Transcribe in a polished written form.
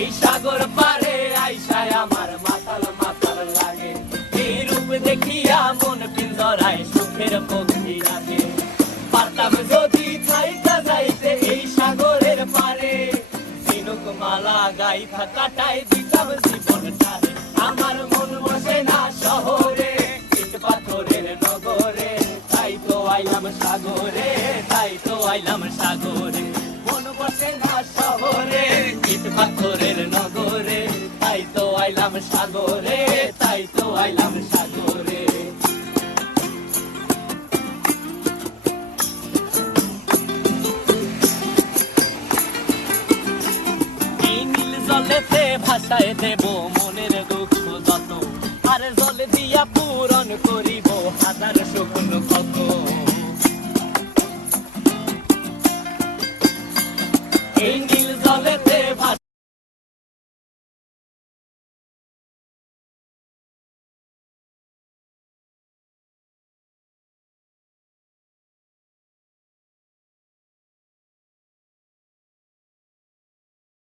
এই সাগর পারে আইসায় আমার মাতাল মাতাল লাগে, এই রূপ দেখিয়া মন পিঞ্জরায় সুখের পক্ষী রাখে। পারতাম যদি থাইকা যাইতে এই সাগরের পারে, ঝিনুক মালা গাইথা কাটাই দিতাম জীবনটারে। আমার মন বসে না শহরে, ইট পাথরের নগরে, তাই তো আইলাম সাগরে, তাই তো আইলাম সাগরে। মন বসে না শহরে, ইট পাথরের নগরে, তাই তো আইলাম সাগরে, তাই তো আইলাম সাগরে। এই নীল জলেতে ভাসায় দেব মনের দুঃখ যত, আর জলে দিয়া পূরণ করিব হাজার স্বপ্ন কত। এই নীল জলেতে